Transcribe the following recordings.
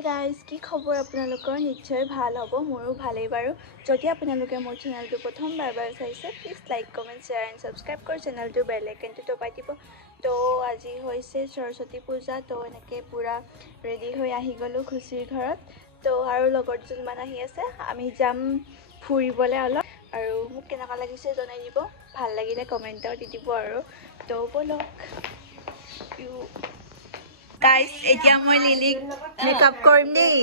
Hey guys, কি খবৰ আপোনালোকৰ নিশ্চয় ভাল হ'ব মোৰো ভালেই বাৰু যদি আপোনালোকে মোৰ চেনেলটো প্ৰথমবাৰ চাইছে please like comment share and subscribe কৰি চেনেলটো বেল আইকনটো দবাই দিব তো আজি হৈছে সৰস্বতী পূজা তো এনেকৈ পুৰা ৰেডি হৈ আহি গ'লো খুচিৰ ঘৰত তো আৰু লগৰ দুজনমান আহি আছে আমি যাম ফুৰিবলৈ অলপ আৰু মোক কেনেকুৱা লাগিছে জনাই দিব ভাল লাগিলে কমেণ্টত দি দিব আৰু তো বলক Guys, এতিয়া মই লিলিক মেকআপ কৰিম দেই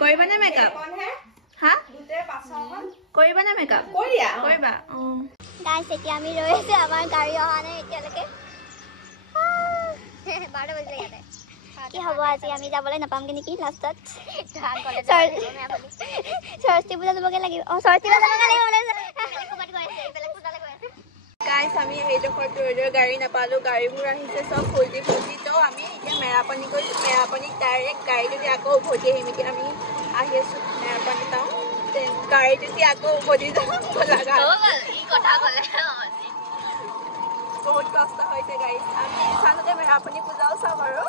কৰিবা না মেকআপ হা কৰিবা না মেকআপ কৰিবা Guys, এতিয়া আমি ৰৈ আছো আমাৰ গাড়ী অহা নাই এতিয়ালৈকে 12 বাজিলে ইয়াতে কি হ'ব আজি আমি যাবলৈ নাপামগে নেকি লাষ্টত সৰস্বতী পূজা যাবগে লাগিব সৰস্বতী পূজা যাবগে লাগিব Guys, আমি এইডোখৰ টুৰেডৰ গাড়ী নাপালো গাড়ীবোৰ আহিছে সব ফুলদি তো আমি এতিয়া মেৰাপানী গৈছো মেৰাপানীত ডাইৰেক্ট গাড়ীটোতে আকৌ উভতি আহিম এতিয়া আমি আহি আছো মেৰাপানী টাউন গাড়ীটোতে আকৌ উভতি যাম লগা বহুত কষ্ট হৈছে গাইজ আমি চানতে মেৰাপানী পূজাও চাম আৰু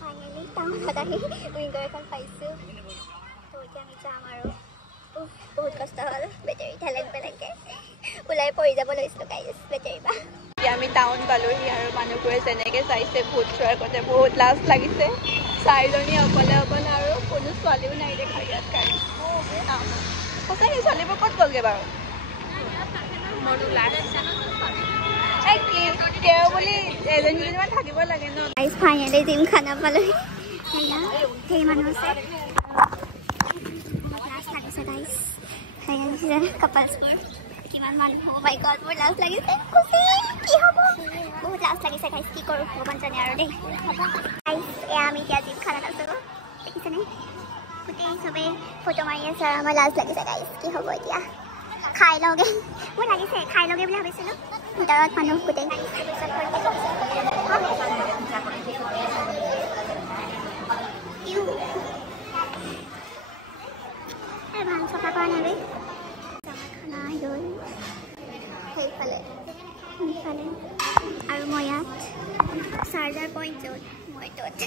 ফাইনেলি টাউনত আহি উইংগাৰ এখন পাইছো তো এতিয়া আমি যাম আৰু বহুত কষ্ট হ'ল বেটাৰী ঠেলেক বেলেগকে ওলাই পৰি যাব লৈছিলো গাইজ বেটাৰী বা এতিয়া আমি টাউন পালোহি আৰু মানুহবোৰে যেনেকৈ চাইছে ভূত চোৱাৰ আগতে বহুত লাজ লাগিছে চাৰিজনী অকলে অকলে আৰু কোনো ছোৱালীও নাই দেখা ইয়াত গাড়ী সঁচাকৈ ছোৱালীবোৰ ক'ত গ'লগৈ বাৰু তেওঁ বুলি এজনী দুজনীমান থাকিব লাগে ন গাইজ ফাইনেলি জিম খানা পালোহি সেই মানুহ আছে লাজ লাগিছে গাইজ কপালছবোৰ কিমান মানুহ হ'ব মাই গড মোৰ লাজ লাগিছে কি হ'ব বহুত লাজ লাগিছে গাইজ কি কৰোঁ ভগৱান জানে আৰু দেই গাইজ এয়া আমি এতিয়া জিম খানাত আছোঁ দেখিছেনে গোটেই চবেই ফটো মাৰি আছে আৰু আমাৰ লাজ লাগিছে গাইজ কি হ'ব এতিয়া খাই লওঁগে মোৰ লাগিছে খাই লওঁগে বুলি ভাবিছিলোঁ ভিতৰত মানুহ গোটেই ভাল চফা কৰা নাই খানা আহি গ'ল সেইফালে আৰু মই ইয়াত চাৰ্জাৰ পইণ্ট য'ত মই ত'ত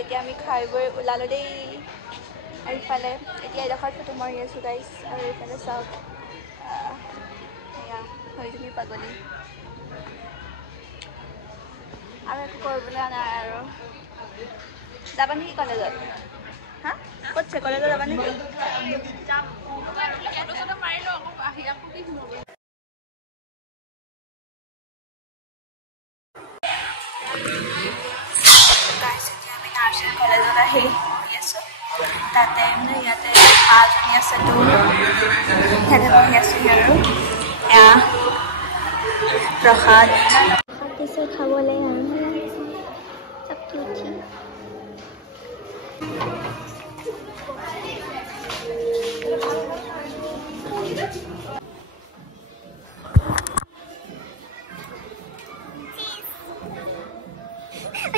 এতিয়া আমি খাই বৈ ওলালোঁ দেই আৰু ইফালে এতিয়া এডোখৰত ফটো মাৰি আছোঁ গাইজ আৰু এইফালে চাওক এয়া হৈজনী পাগলী আৰু একো কৰিবলৈ নাই আৰু যাবা নেকি কলেজত হা ক'ত কলেজত যাবা নেকি আমি নাৰ্ছিং কলেজত আহি বহি আছোঁ তাতে ইয়াতে পাঁচজনী আছে তো ইয়াতে বহি আছোঁ আৰু এয়া প্ৰসাদ দিছে খাবলৈ আৰু চব cutie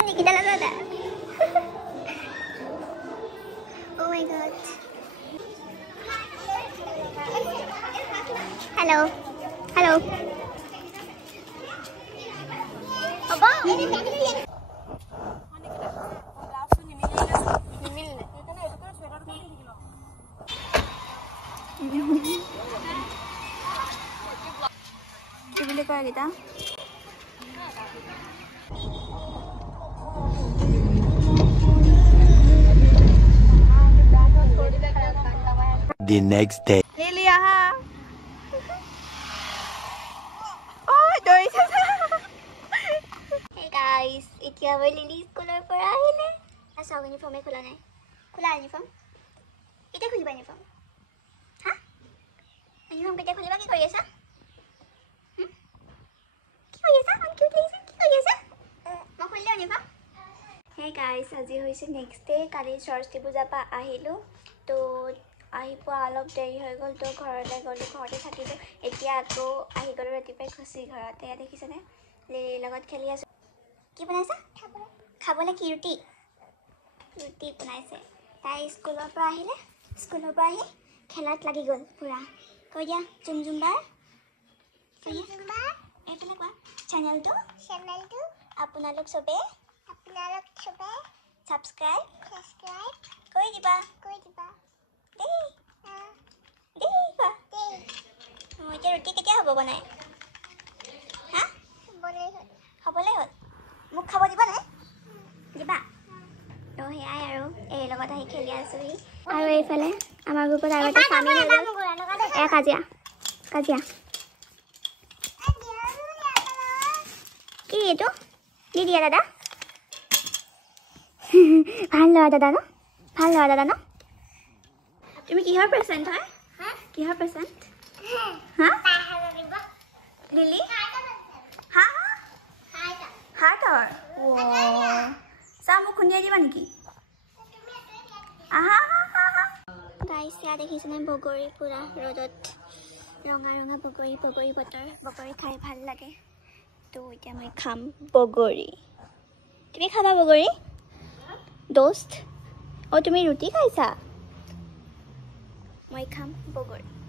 Nikita Lazada. Oh my god. Hello. Hello. Aba. কি বুলি কয় Gita The next day. Lily, aha. Oh, Doris. Hey guys, এতিয়া মই লিলি স্কুলৰ পৰা আহিলে আছা ইউনিফৰ্মে খোলা নাই খোলা ইউনিফৰ্ম কেতিয়া খুলিবা ইউনিফৰ্ম হা ইউনিফৰ্ম কেতিয়া খুলিবা কি কৰি আছা কি কৰি আছা আমি কিউট লাগিছে কি কৰি আছা মই খুলিলে ইউনিফৰ্ম Hey guys, আজি হৈছে নেক্সট ডে কালি সৰস্বতী পূজা পৰা আহিলোঁ তো আহি পোৱা অলপ দেৰি হৈ গ'ল তো ঘৰলৈ গ'লোঁ ঘৰতে থাকিলোঁ এতিয়া আকৌ আহি গ'লোঁ ৰাতিপুৱাই খুচি ঘৰতে দেখিছেনে লিলিৰ লগত খেলি আছোঁ কি বনাইছা খাবলৈ কি ৰুটি বনাইছে তাই স্কুলৰ পৰা আহিলে স্কুলৰ পৰা আহি খেলাত লাগি গ'ল পুৰা কৈ দিয়া জুমজুমবাৰ এইফালে কোৱা চেনেলটো আপোনালোক চবে আপোনালোক চবে ছাবস্ক্ৰাইব কৰি দিবা দেই মই এতিয়া ৰুটি কেতিয়া হ'ব বনাই হা হ'বলৈ হ'ল মোক খাব দিবা নাই দিবা তো সেয়াই আৰু এই লগত আহি খেলি আছোঁহি আৰু এইফালে আমাৰ গ্ৰুপত আৰু এটা স্বামী এয়া কাজিয়া কি এইটো দি দিয়া দাদা ভাল ল'ৰা দাদা ন তুমি কিহৰ পেচেণ্ট হয় কিহৰ পেচেণ্ট হা লিলি হা হাৰ্টৰ চাহ মোক খুন্দিয়াই দিবা নেকি গাইছ ইয়াত দেখিছেনে বগৰী পুৰা ৰ'দত ৰঙা বগৰী বতৰ খাই ভাল লাগে তো এতিয়া মই খাম বগৰী তুমি খাবা বগৰী দোস্ত তুমি ৰুটি খাইছা মই খাম বগৰী